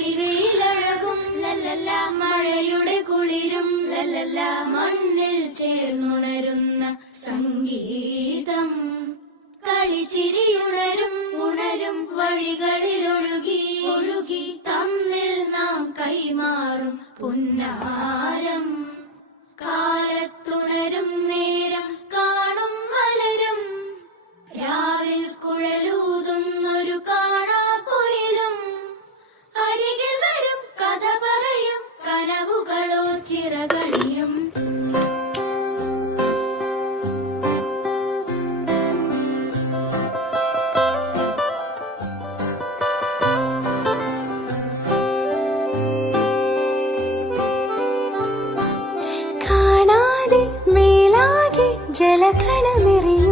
തെളിവെയിലഴകും ലല്ലല്ല, മഴയുടെ കുളിരും ലല്ലല്ല, മണ്ണിൽ ചേർന്നുണരുന്ന സംഗീതം. കളിച്ചിരിയുണരും ഉണരും വഴികളിൽ ഒഴുകി ഒഴുകി തമ്മിൽ നാം കൈമാറും പുന്നാരം. കാലത്തുണരും നേരം കാണും മലരും, രാവിൽ കുഴലൂതുന്നൊരു കാണാക്കുയിലും. അരികിൽ വരും കഥ പറയും കനവുകളോ ചിറകടിയും. ജലകണമെറിയും